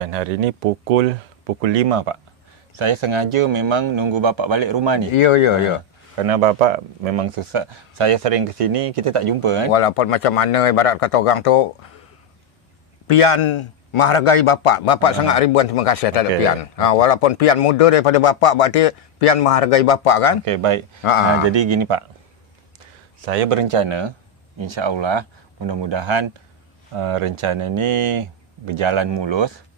Dan hari ni pukul 5 Pak. Saya sengaja memang nunggu Bapak balik rumah ni. Ya. Kerana Bapak memang susah. Saya sering ke sini, kita tak jumpa kan. Walaupun macam mana ibarat kata orang tu, pian menghargai Bapak. Bapak sangat ribuan terima kasih terhadap pian. Walaupun pian muda daripada Bapak, berarti pian menghargai Bapak kan? Okey, baik. Jadi gini Pak. Saya berencana, insya-Allah, mudah-mudahan rencana ni berjalan mulus.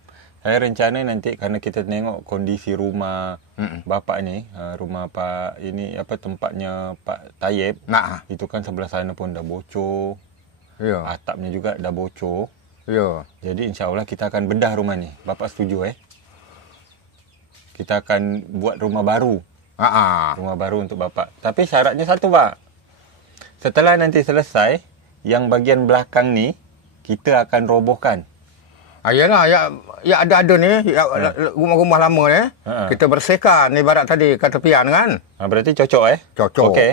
Saya rencana nanti kerana kita tengok kondisi rumah Bapak ni, rumah Pak ini tempatnya Pak Tayyib. Itu kan sebelah sana pun dah bocor. Ya. Atapnya juga dah bocor. Ya. Jadi insya-Allah kita akan bedah rumah ni. Bapak setuju Kita akan buat rumah baru. Rumah baru untuk Bapak. Tapi syaratnya satu Pak. Setelah nanti selesai, yang bagian belakang ni kita akan robohkan. Yalah, ya ada ni, rumah-rumah lama ni, kita bersihkan ibarat tadi kata pian kan? Berarti cocok Cocok. Okey.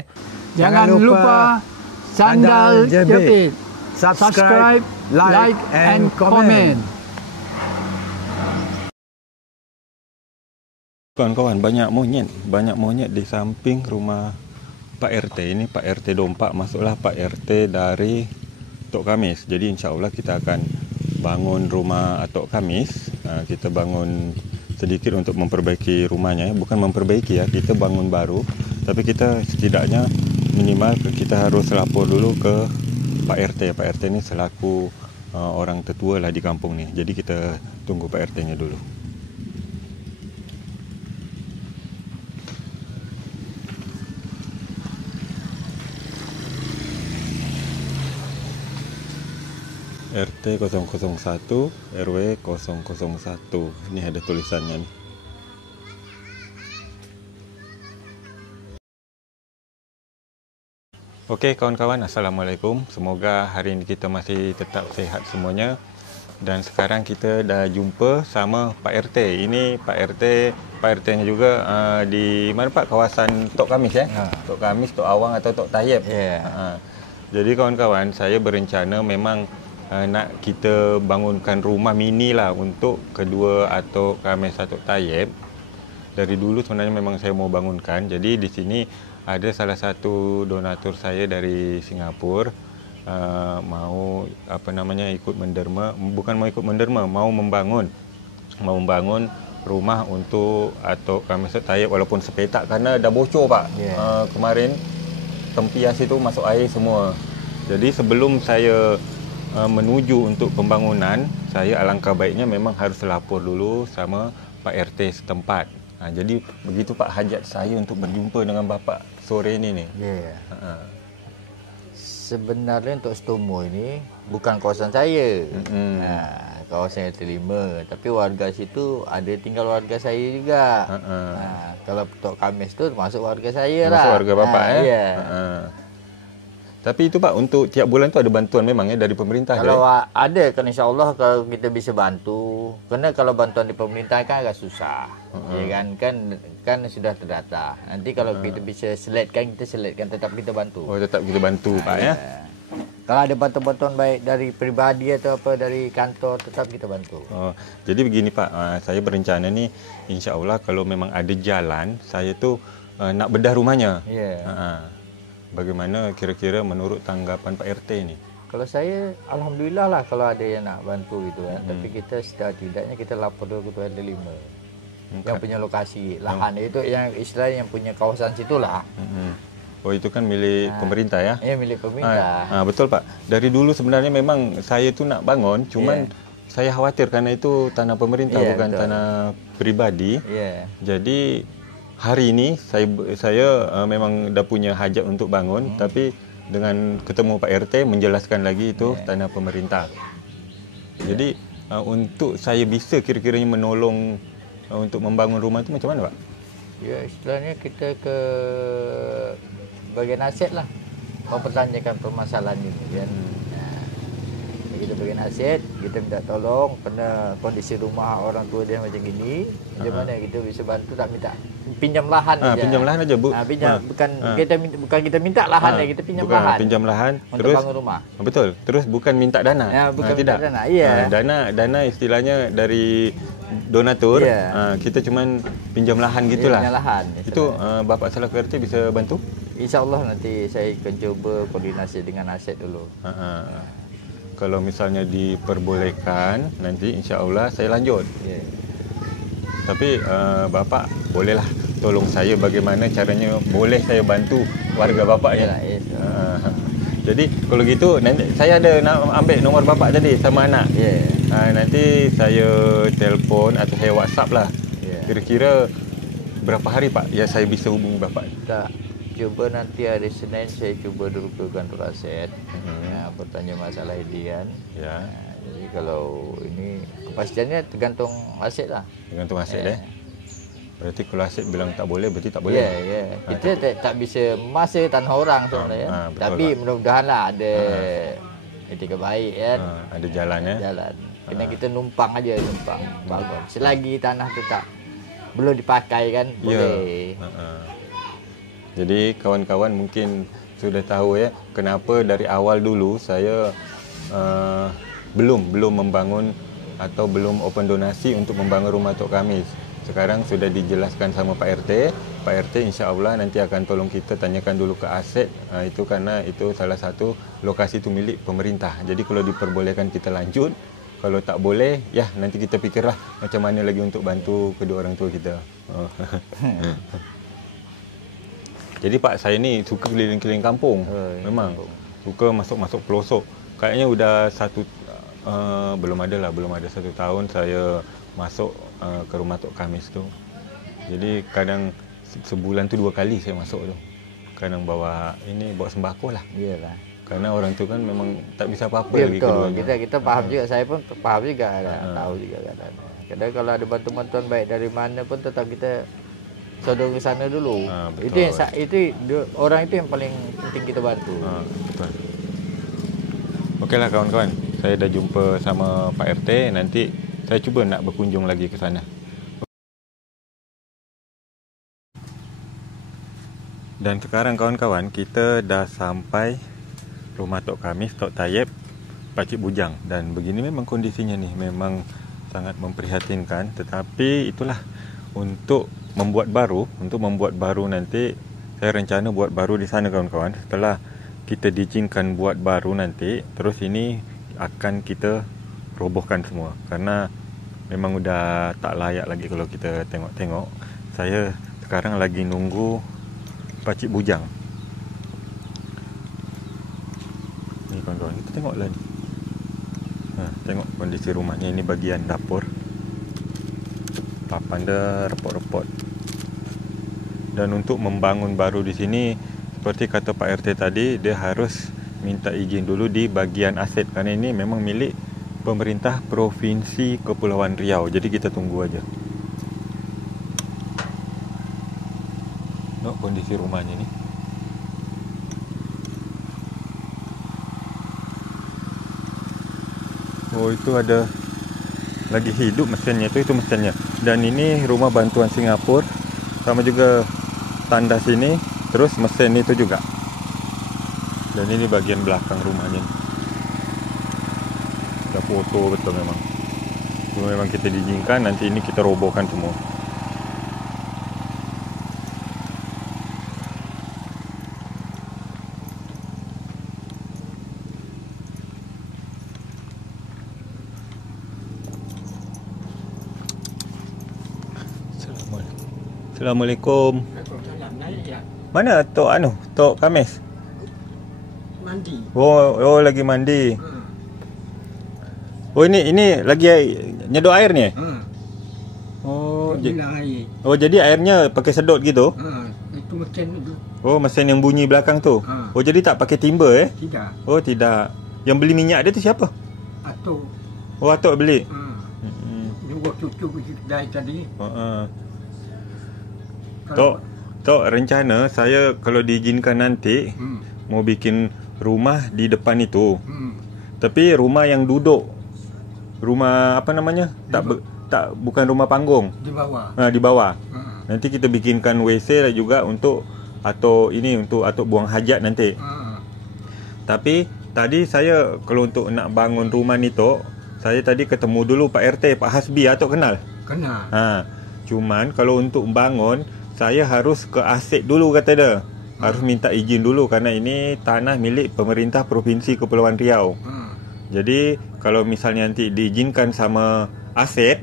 Jangan lupa sandal jepit. Subscribe, like and comment. Kawan-kawan, banyak monyet di samping rumah Pak RT. Ini Pak RT 24, masuklah Pak RT dari Tok Kamis. Jadi insya-Allah kita akan bangun rumah Atok Kamis. Kita bangun sedikit untuk memperbaiki rumahnya. Bukan memperbaiki kita bangun baru. Tapi kita setidaknya minimal kita harus lapor dulu ke Pak RT. Pak RT ni selaku orang tertua lah di kampung ni. Jadi kita tunggu Pak RT-nya dulu. RT 001, RW 001. Ini ada tulisannya nih. Okey kawan-kawan, Assalamualaikum. Semoga hari ini kita masih tetap sihat semuanya. Dan sekarang kita dah jumpa sama Pak RT. Ini Pak RT-nya juga di mana Pak? Kawasan Tok Kamis Tok Kamis, Tok Awang atau Tok Tayyib. Jadi kawan-kawan, saya berencana memang nak kita bangunkan rumah mini lah untuk kedua Atok Kamis Atok Tayyib. Dari dulu sebenarnya memang saya mau bangunkan. Jadi di sini ada salah satu donatur saya dari Singapura mau ikut menderma, bukan mau ikut menderma, mau membangun rumah untuk Atok Kamis Atok Tayyib walaupun sepetak kerana dah bocor Pak. Kemarin tempias itu masuk air semua. Jadi sebelum saya menuju untuk pembangunan, saya alangkah baiknya memang harus lapor dulu sama Pak RT setempat. Jadi begitu Pak, hajat saya untuk berjumpa dengan Bapak sore ini nih. Sebenarnya untuk Stomo ini bukan kawasan saya. Kawasan RT 5, tapi warga situ ada tinggal warga saya juga. Kalau Tok Kamis tu termasuk warga saya lah. Termasuk warga Bapak Tapi itu Pak, untuk tiap bulan tu ada bantuan memang dari pemerintah. Kalau ada kan insya-Allah kalau kita bisa bantu. Kerana kalau bantuan di pemerintah kan agak susah. Ya kan sudah terdata. Nanti kalau kita bisa seletkan, kita seletkan, tetap kita bantu. Tetap kita bantu Pak Kalau ada bantuan-bantuan baik dari peribadi atau apa dari kantor, tetap kita bantu. Jadi begini Pak, saya berencana ni insya-Allah kalau memang ada jalan, saya tu nak bedah rumahnya. Bagaimana kira-kira menurut tanggapan Pak RT ni? Kalau saya, alhamdulillah lah kalau ada yang nak bantu gitu kan. Tapi kita setidaknya kita lapor dulu ke RT 5. Yang punya lokasi lahan itu yang istilahnya yang punya kawasan situlah. Itu kan milik pemerintah ya? Ya, milik pemerintah. Betul Pak. Dari dulu sebenarnya memang saya tu nak bangun, cuman saya khawatir kerana itu tanah pemerintah bukan tanah peribadi. Jadi hari ini saya memang dah punya hajat untuk bangun, tapi dengan ketemu Pak RT menjelaskan lagi itu tanah pemerintah. Jadi untuk saya bisa kira-kiranya menolong untuk membangun rumah itu macam mana Pak? Ya, istilahnya kita ke bagian aset lah, mempertanyakan permasalahan ini kan. kita bagi nasihat, kita minta tolong kena kondisi rumah orang tua dia macam gini, macam mana kita bisa bantu, tak minta pinjam lahan aja. Pinjam lahan aja, Bu. Pinjam bukan kita minta lahan ya, kita pinjam bukan, lahan. Pinjam lahan untuk terus bangun rumah. Betul. Terus bukan minta dana. Ya, bukan minta tidak. dana. Iya. Dana istilahnya dari donatur. Iya. Kita cuman pinjam lahan gitulah. Pinjam lahan. Itu Bapak selaku RT bisa bantu? InsyaAllah nanti saya akan coba koordinasi dengan Aset dulu. Kalau misalnya diperbolehkan, nanti insya-Allah saya lanjut. Yeah. Tapi Bapak bolehlah tolong saya bagaimana caranya boleh saya bantu warga Bapak ni. Jadi kalau gitu nanti saya ada ambil nombor Bapak tadi sama anak. Nanti saya telefon atau saya WhatsApp lah. Kira-kira berapa hari Pak ya saya bisa hubungi Bapak? Tak. Cuba nanti hari Senin saya cuba dulu ke kantor Aset. Bertanya masalah Edian. Jadi kalau ini kepastiannya tergantung Aset lah. Tergantung Aset Berarti kalau Aset bilang tak boleh, berarti tak boleh. Kita tak bisa masa tanah orang sebenarnya. Tapi mudah-mudahan lah ada etika baik kan. Ada jalan Jalan. Kena kita numpang aja, bangun. Selagi tanah tu tak belum dipakai kan, boleh. Jadi kawan-kawan mungkin sudah tahu ya kenapa dari awal dulu saya belum membangun atau belum open donasi untuk membangun rumah Tok Kamis. Sekarang sudah dijelaskan sama Pak RT. Pak RT insya-Allah nanti akan tolong kita tanyakan dulu ke Aset. Itu karena itu salah satu lokasi itu milik pemerintah. Jadi kalau diperbolehkan kita lanjut. Kalau tak boleh, ya nanti kita fikirlah macam mana lagi untuk bantu kedua orang tua kita. Jadi Pak, saya ni suka keliling-keliling kampung. Memang suka masuk-masuk pelosok. Kayaknya sudah belum ada 1 tahun saya masuk ke rumah Tok Kamis tu. Jadi kadang sebulan tu 2 kali saya masuk tu. Kadang bawa sembako lah. Iyalah. Karena orang tu kan memang tak bisa apa-apa lagi keduanya. Kita paham juga, saya pun paham juga, tahu juga kadang. Kadang kalau ada bantuan baik dari mana pun tetap kita sodong ke sana dulu. Orang itu yang paling penting kita bantu. Betul. Okeylah kawan-kawan, saya dah jumpa sama Pak RT. Nanti saya cuba nak berkunjung lagi ke sana. Dan sekarang kawan-kawan, kita dah sampai rumah Tok Kamis, Tok Tayyib, Pakcik Bujang. Dan begini memang kondisinya ni, memang sangat memprihatinkan. Tetapi itulah untuk membuat baru nanti saya rencana buat baru di sana kawan-kawan. Setelah kita diizinkan buat baru nanti, terus ini akan kita robohkan semua karena memang udah tak layak lagi kalau kita tengok-tengok. Saya sekarang lagi nunggu Pakcik Bujang. Ni kawan-kawan, kita tengoklah ni. Tengok kondisi rumahnya. Ini bagian dapur. Papan dia repot-repot. Dan untuk membangun baru di sini, seperti kata Pak RT tadi, dia harus minta izin dulu di bagian Aset kerana ini memang milik pemerintah Provinsi Kepulauan Riau. Jadi kita tunggu aja. Tengok kondisi rumahnya ni. Oh, itu ada lagi hidup mesinnya itu mesinnya. Dan ini rumah bantuan Singapura. Sama juga tanda sini, terus mesin itu juga. Dan ini bagian belakang rumahnya. Ada foto betul memang. Itu memang kita diizinkan, nanti ini kita robohkan semua. Assalamualaikum. Mana Tok Kamis? Mandi. Oh lagi mandi. Oh ini lagi nyedot air ni? Oh, jadi airnya pakai sedot gitu? Itu mesin itu. Oh, mesin yang bunyi belakang tu. Oh, jadi tak pakai timba Tidak. Oh, tidak. Yang beli minyak dia tu siapa? Atuk. Oh, Atuk beli. Juga cucu pergi kedai tadi. Tok, rencana saya kalau diizinkan nanti mau bikin rumah di depan itu. Tapi rumah yang duduk. Rumah apa namanya? Tak bukan rumah panggung. Di bawah. Di bawah. Ha. Nanti kita bikinkan WC lah juga untuk untuk buang hajat nanti. Ha. Tapi tadi saya kalau untuk nak bangun rumah ni Tok, saya tadi ketemu dulu Pak RT, Pak Hasbi, Tok kenal. Kena. Cuman kalau untuk bangun saya harus ke aset dulu kata dia. Harus minta izin dulu kerana ini tanah milik pemerintah Provinsi Kepulauan Riau. Ha. Jadi kalau misalnya nanti diizinkan sama aset,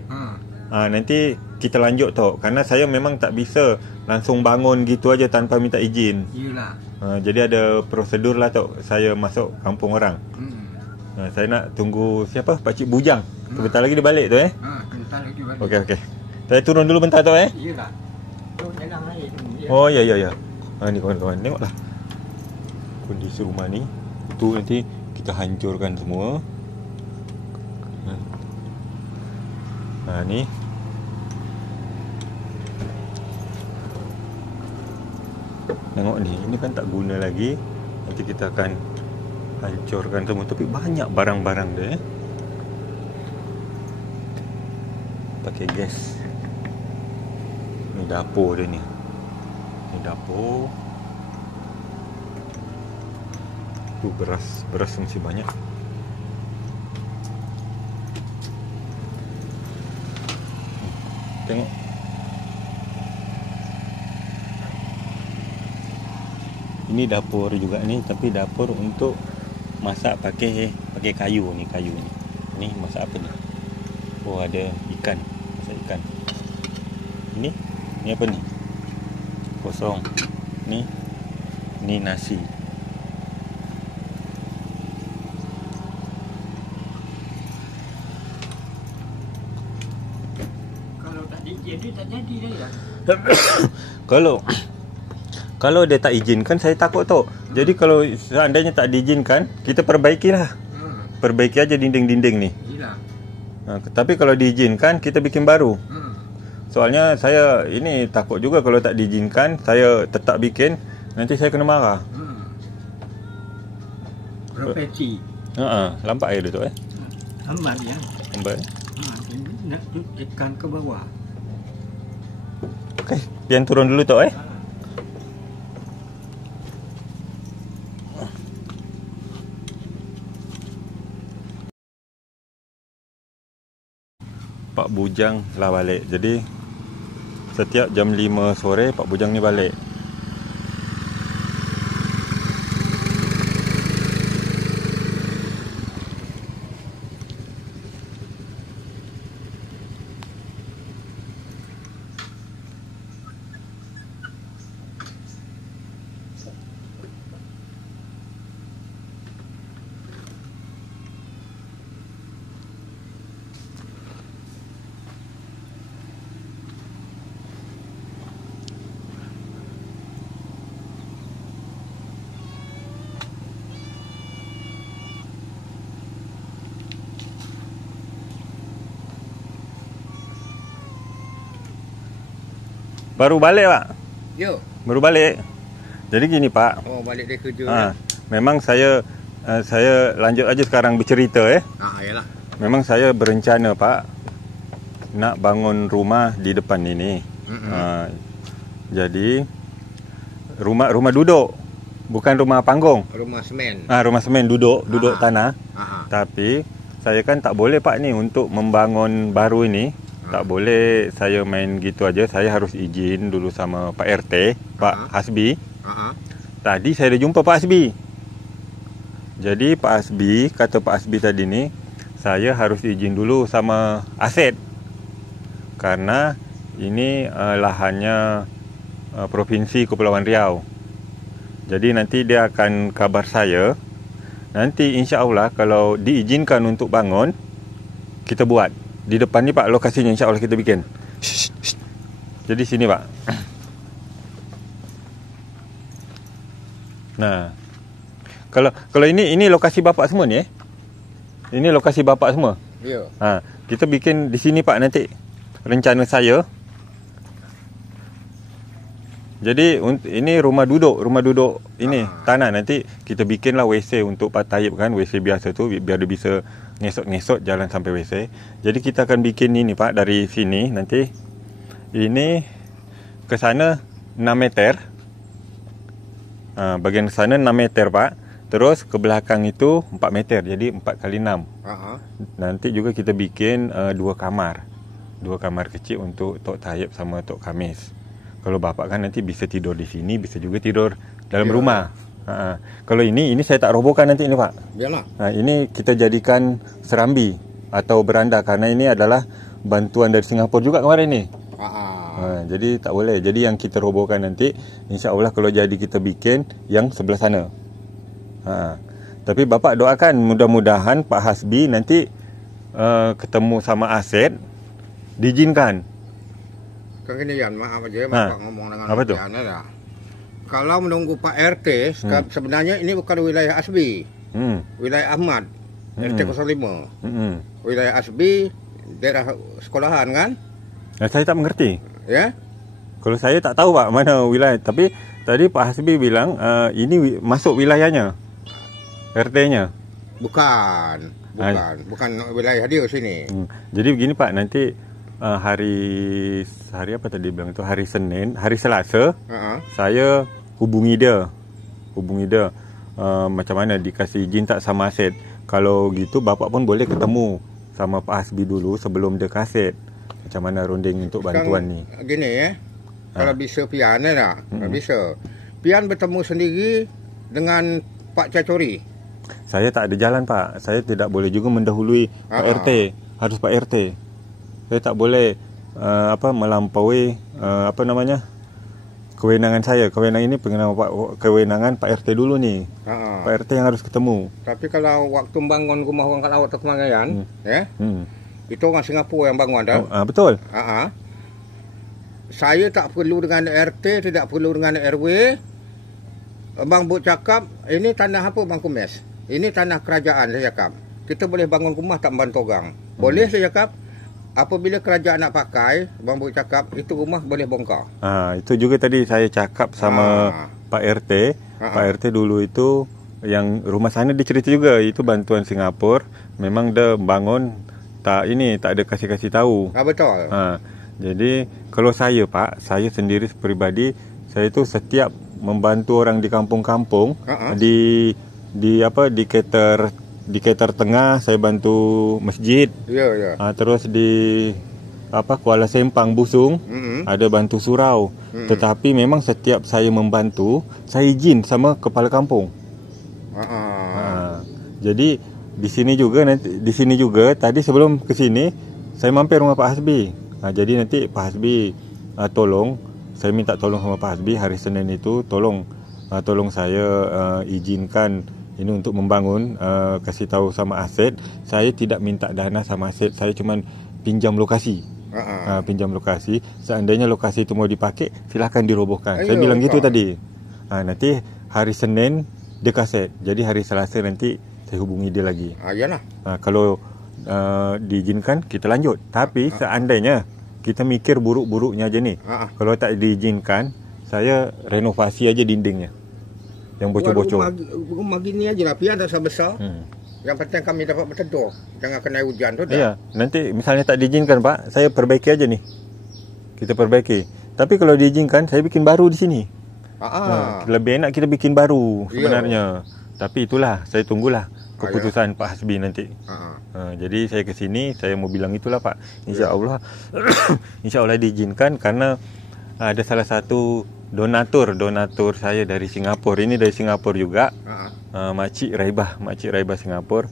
Ha. nanti kita lanjut Tok. Kerana saya memang tak bisa langsung bangun gitu aja tanpa minta izin. Iyalah. Jadi ada prosedur lah Tok, saya masuk kampung orang. Saya nak tunggu siapa? Pakcik Bujang. Sebentar lagi dia balik tu Bentar lagi balik. Okey. Saya turun dulu bentar Tok Iyalah. Tu dalam air tu. Ya. Oh ya. Ni kawan-kawan, tengoklah kondisi rumah ni. Itu nanti kita hancurkan semua. Ni. Tengok ni, ini kan tak guna lagi. Nanti kita akan hancurkan semua. Tapi banyak barang-barang dia pakai gas. Ni dapur dia ni. Ni dapur. Tu beras masih banyak. Tengok. Ini dapur juga ni, tapi dapur untuk masak pakai kayu ni. Ni masak apa ni? Oh, ada ikan. Masak ikan. Ini apa ni? Kosong. Ni nasi. Kalau tak jadi tak jadi dia. Kalau dia tak izinkan, saya takut Tok. Jadi kalau seandainya tak diizinkan, kita perbaikilah. Perbaiki aja dinding-dinding ni. Iyalah. Tapi kalau diizinkan, kita bikin baru. Soalnya saya ini takut juga kalau tak diizinkan, saya tetap bikin, nanti saya kena marah. Profesi. Lambat air dia Tok Lambat ya. Lambat. Nak tekan ke bawah. Okey, pian turun dulu Tok Pak Bujang lah balik. Jadi setiap jam 5 sore Pak Bujang ni balik. Baru balik Pak? Yo. Baru balik. Jadi gini Pak. Oh, balik dari kerja. Memang saya lanjut aja sekarang bercerita Yalah. Memang saya berencana Pak nak bangun rumah di depan ini. Jadi rumah duduk, bukan rumah panggung. Rumah semen. Rumah semen duduk tanah. Tapi saya kan tak boleh Pak ni untuk membangun baru ini. Tak boleh saya main gitu aja. Saya harus izin dulu sama Pak RT, Pak Hasbi. Tadi saya dah jumpa Pak Hasbi. Jadi Pak Hasbi, kata Pak Hasbi tadi ni, saya harus izin dulu sama aset. Karena ini lahannya Provinsi Kepulauan Riau. Jadi nanti dia akan kabar saya. Nanti insya-Allah kalau diizinkan untuk bangun, kita buat. Di depan ni Pak, lokasinya insya-Allah kita bikin. Jadi sini Pak. Nah. Kalau ini lokasi bapak semua ni Ini lokasi bapak semua. Ya. Kita bikin di sini Pak nanti. Rencana saya Jadi ini rumah duduk ini tanah. Nanti kita bikinlah WC untuk Pak Taib kan, WC biasa tu biar dia bisa ngesot-ngesot jalan sampai WC. Jadi kita akan bikin ini Pak dari sini nanti ini ke sana 6 meter. Bagian sana 6 meter Pak. Terus ke belakang itu 4 meter. Jadi 4 kali 6. Nanti juga kita bikin 2 kamar. 2 kamar kecil untuk Tok Taib sama Tok Kamis. Kalau bapak kan nanti bisa tidur di sini, bisa juga tidur dalam rumah. Kalau ini saya tak robohkan nanti ini Pak. Biarlah. Ini kita jadikan serambi atau beranda karena ini adalah bantuan dari Singapura juga kemarin ni. Jadi tak boleh. Jadi yang kita robohkan nanti, insya-Allah kalau jadi kita bikin yang sebelah sana. Tapi bapak doakan mudah-mudahan Pak Hasbi nanti ketemu sama Aset diizinkan. Gini Yan, maaf aja Bapak ngomong dengan apa tu? Dah. Kalau menunggu Pak RT, sebenarnya ini bukan wilayah Asbi. Wilayah Ahmad, RT 05. Wilayah Asbi, daerah sekolahan kan? Saya tak mengerti. Ya? Kalau saya tak tahu Pak mana wilayah. Tapi tadi Pak Hasbi bilang ini masuk wilayahnya, RT-nya. Bukan wilayah dia sini. Jadi begini Pak, nanti hari apa tadi bilang itu, hari Senin, hari Selasa, saya hubungi dia macam mana dikasih izin tak sama Aset. Kalau gitu bapak pun boleh ketemu sama Pak Hasbi dulu sebelum dia kaset macam mana runding untuk bantuan ni. Gini ya, kalau bisa pian tak? Bisa. Pian bertemu sendiri dengan Pak Cacori. Saya tak ada jalan Pak. Saya tidak boleh juga mendahului Pak RT. Harus Pak RT. Saya tak boleh melampaui kewenangan saya. Kewenangan ini kewenangan Pak RT dulu ni. Pak RT yang harus ketemu. Tapi kalau waktu bangun rumah orang kat laut tu kemarin, itu orang Singapura yang bangun dah. Betul. Saya tak perlu dengan RT, tidak perlu dengan RW. Abang Buk cakap, ini tanah apa Bang Kumes? Ini tanah kerajaan, saya cakap. Kita boleh bangun rumah tak membantu orang. Boleh, saya cakap. Apabila kerajaan nak pakai, Bang Buk cakap, itu rumah boleh bongkar. Itu juga tadi saya cakap sama Pak RT. Pak RT dulu itu, yang rumah sana dia cerita juga, itu bantuan Singapura. Memang dia bangun, tak ada kasih-kasih tahu. Betul. Jadi, kalau saya Pak, saya sendiri pribadi, saya itu setiap membantu orang di kampung-kampung, di Keter Tengah saya bantu masjid. Ya. Terus di Kuala Sempang Busung ada bantu surau. Tetapi memang setiap saya membantu, saya izin sama kepala kampung. Jadi di sini juga tadi sebelum ke sini saya mampir rumah Pak Hasbi. Jadi nanti Pak Hasbi saya minta tolong sama Pak Hasbi hari Senin itu tolong saya izinkan ini untuk membangun, kasih tahu sama Aset. Saya tidak minta dana sama Aset, saya cuma pinjam lokasi. Pinjam lokasi. Seandainya lokasi itu mau dipakai, silakan dirobohkan. Saya bilang gitu tadi. Nanti hari Senin dia kaset. Jadi hari Selasa nanti saya hubungi dia lagi. Iyalah. Kalau diizinkan kita lanjut. Tapi seandainya kita mikir buruk-buruknya aja nih. Kalau tak diizinkan, saya renovasi aja dindingnya. Yang bocor-bocor. Rumah gini aja lah, pian tak sebesar. Yang penting kami dapat berteduh. Jangan kena hujan tu dah. Ya, nanti misalnya tak diizinkan Pak, saya perbaiki aja nih. Kita perbaiki. Tapi kalau diizinkan, saya bikin baru di sini. Lebih enak kita bikin baru sebenarnya. Tapi itulah, saya tunggulah keputusan Pak Hasbi nanti. Jadi saya ke sini, saya mau bilang itulah Pak. Insya-Allah insya-Allah diizinkan karena ada salah satu donatur saya dari Singapura. Ini dari Singapura juga. Makcik Raibah Singapura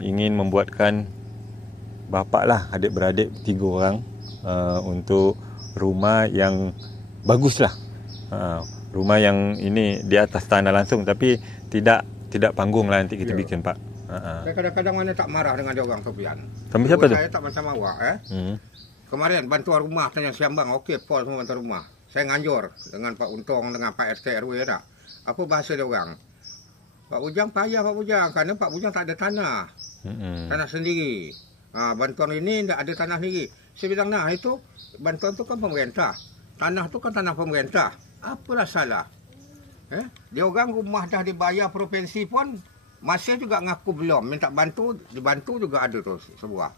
ingin membuatkan bapak lah, adik-beradik 3 orang untuk rumah yang bagus lah. Rumah yang ini di atas tanah langsung tapi tidak panggung lah nanti kita bikin Pak. Kadang-kadang mana tak marah dengan dia orang tu pian. Sama siapa tu? Saya tak macam awak Kemarin bantuan rumah tanya Siambang, okey Paul semua bantuan rumah. Saya nganjur dengan Pak Untung, dengan Pak RT RW tak. Apa bahasa dia orang? Pak Bujang payah Pak Bujang, kerana Pak Bujang tak ada tanah. Tanah sendiri. Bantuan ini tak ada tanah sendiri. Saya bilang, nah itu bantuan tu kan pemerintah. tanah tu kan tanah pemerintah. Apalah salah? Dia orang rumah dah dibayar provinsi pun masih juga ngaku belum. Minta bantu, dibantu juga ada tu sebuah.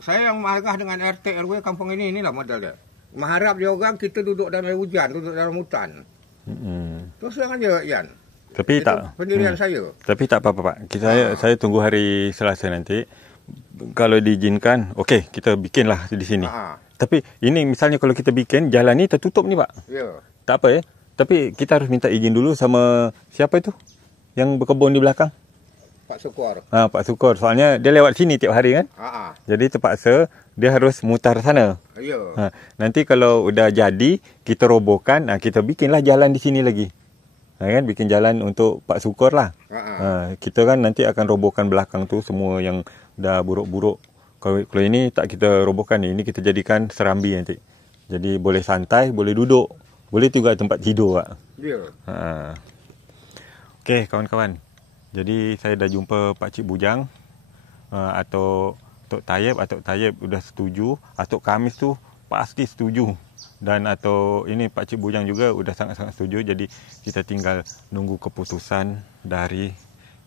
Saya yang marah dengan RT RW kampung inilah modal dia. Mengharap dia orang kita duduk dalam air hujan, duduk dalam hutan. Terus jangan je Yan. Tapi itu tak pendirian saya. Tapi tak apa-apa Pak. Saya tunggu hari Selasa nanti. Kalau diizinkan, okey, kita bikinlah di sini. Tapi ini misalnya kalau kita bikin, jalan ni tertutup ni Pak. Ya. Tak apa Tapi kita harus minta izin dulu sama siapa itu? Yang berkebun di belakang? Pak Sukur. Pak Sukur. Soalnya dia lewat sini tiap hari kan? Jadi terpaksa dia harus mutar sana. Ya. Nanti kalau udah jadi, kita robohkan, kita bikinlah jalan di sini lagi. Kan bikin jalan untuk Pak Sukur lah. Kita kan nanti akan robohkan belakang tu semua yang dah buruk-buruk. Kalau ini tak kita robohkan ni, ini kita jadikan serambi nanti. Jadi boleh santai, boleh duduk. Boleh juga tempat tidur Pak. Ya. Okey kawan-kawan. Jadi saya dah jumpa Pak Cik Bujang atau Tok Tayyib. Atok Tayyib sudah setuju. Atok Kamis tu pasti setuju. Dan atau ini Pak Cik Bujang juga sudah sangat-sangat setuju. Jadi kita tinggal nunggu keputusan dari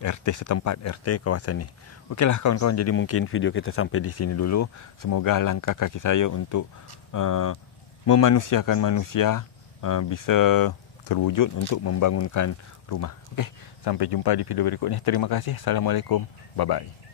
RT setempat, RT kawasan ni. Okeylah kawan-kawan, jadi mungkin video kita sampai di sini dulu. Semoga langkah kaki saya untuk memanusiakan manusia bisa terwujud untuk membangunkan rumah. Okey, sampai jumpa di video berikutnya. Terima kasih. Assalamualaikum. Bye-bye.